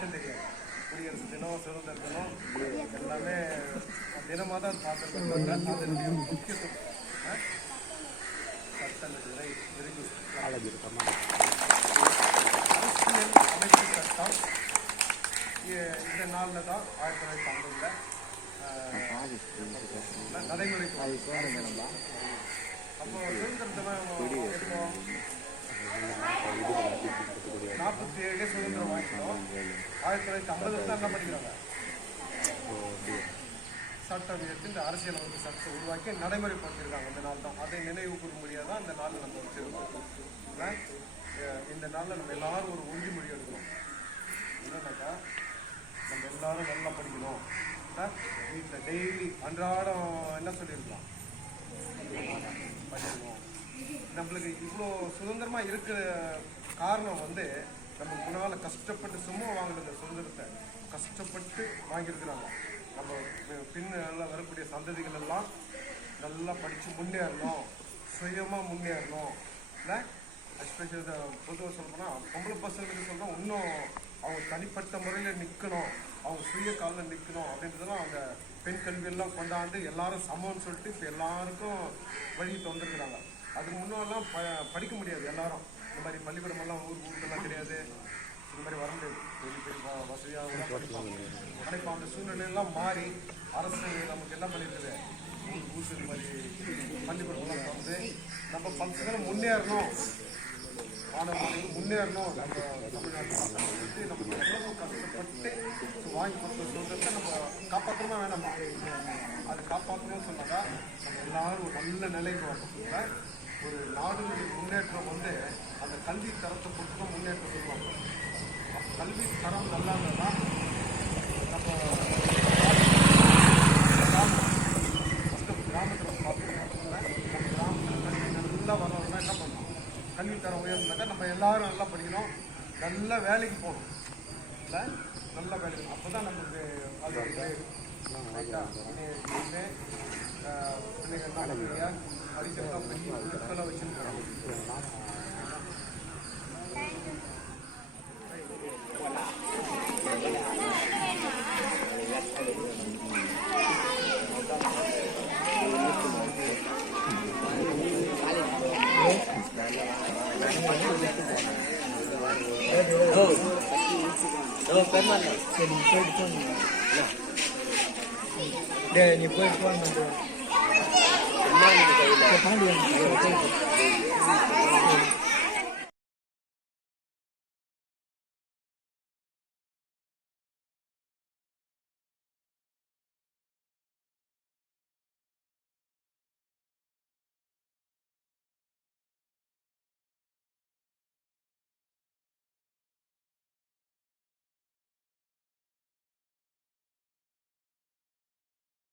மட்டும் தெரியாது குடியரசு தினம் சுதந்திர தினம் எல்லாமே தினமாக தான் பார்த்துருக்காங்க அதனுடைய முக்கியத்துவம் அரசியல் அமைப்பு சட்டம். இந்த நாளில் தான் ஆயிரத்தி தொள்ளாயிரத்தி ஐம்பதுல நடைமுறைக்கு. அப்போ சுதந்திர தினம் எப்போ நாற்பத்தி ஏழு சுதந்திரம் வாங்கிட்டோம் ஆயிரத்தி தொள்ளாயிரத்தி ஐம்பது தான் என்ன பண்ணிக்கிறாங்க சட்டவியத்தில் இந்த அரசியல் அமைப்பு சட்டத்தை உருவாக்கி நடைமுறைப்படுத்தியிருக்காங்க. அந்த நாள் தான். அதை நினைவு கூறும்படியாக தான் அந்த நாளில் நம்ம வச்சிருக்கோம். இந்த நாளில் நம்ம எல்லாரும் ஒரு உறுதிமொழி எடுக்கணும். என்னன்னாக்கா நம்ம எல்லாரும் நல்லா படிக்கணும். வீட்டில் டெய்லி அன்றாடம் என்ன சொல்லியிருக்கலாம்? படிக்கணும். நம்மளுக்கு இவ்வளோ சுதந்திரமாக இருக்கிற காரணம் வந்து நம்ம முன்னால் கஷ்டப்பட்டு சும்மா வாங்கின சுதந்திரத்தை கஷ்டப்பட்டு வாங்கியிருக்கிறாங்க. நம்ம பின்னெல்லாம் வரக்கூடிய சந்ததிகள் எல்லாம் நல்லா படித்து முன்னேறணும் சுயமாக முன்னேறணும். இல்லை? எஸ்பெஷல் பொதுவாக சொல்லப்போனால் பொம்பளை பசங்களுக்கு சொல்கிறோம் இன்னும் அவங்க தனிப்பட்ட முறையில் நிற்கணும் அவங்க சுய காலில் நிற்கணும் அப்படின்றதெல்லாம் அந்த பெண் கல்வியெல்லாம் கொண்டாண்டு எல்லாரும் சமம்னு சொல்லிட்டு இப்போ எல்லாருக்கும் வழி தந்துருக்குறாங்க அதுக்கு முன்னெல்லாம் ப படிக்க முடியாது எல்லாரும். இந்த மாதிரி பள்ளிக்கூடமெல்லாம் ஊர் ஊருக்கெல்லாம் கிடையாது. இந்த மாதிரி வர முடியாது. பெரிய பெரிய வசதியாக படிப்பாங்க. ஆனால் இப்போ அந்த சூழ்நிலையெல்லாம் மாறி அரசு நமக்கு என்ன பண்ணியிருக்குது ஊர் ஊருக்கு இந்த மாதிரி பள்ளிக்கூடம்லாம் வந்து நம்ம பசங்களை முன்னேறணும். மாணவர்களுக்கு முன்னேறணும். நம்ம தமிழ்நாட்டில் வந்து நம்ம எவ்வளவு கஷ்டப்பட்டு வாங்கி கொடுத்த சுதந்திரத்தை நம்ம காப்பாற்றணுமா வேணாமா? அது காப்பாற்றணும்னு சொன்னாக்கா நம்ம எல்லாரும் ஒரு நல்ல நிலைக்கு வரணும். ஒரு நாடுகளுடைய முன்னேற்றம் வந்து அந்த கல்வி தரத்தை பொறுத்து தான் முன்னேற்றம் சொல்லுவாங்க. கல்வி தரம் நல்லா இருந்தால் நம்ம கிராமத்தில் பார்த்துருக்கோம் நம்ம கிராமத்தில் கல்வி நல்லா வரணும்னா என்ன பண்ணணும்? கல்வி தரம் உயர்ந்தாக்கா நம்ம எல்லாரும் நல்லா படிக்கணும். நல்ல வேலைக்கு போகணும். இல்லை? நல்ல வேலைக்கு அப்போ தான் நமக்கு அது ரைட்டா హరిచంద్రం పుస్తకాలు వచ్చింది Dia ni perempuan tu. Pandian கையில் பாண்டியன்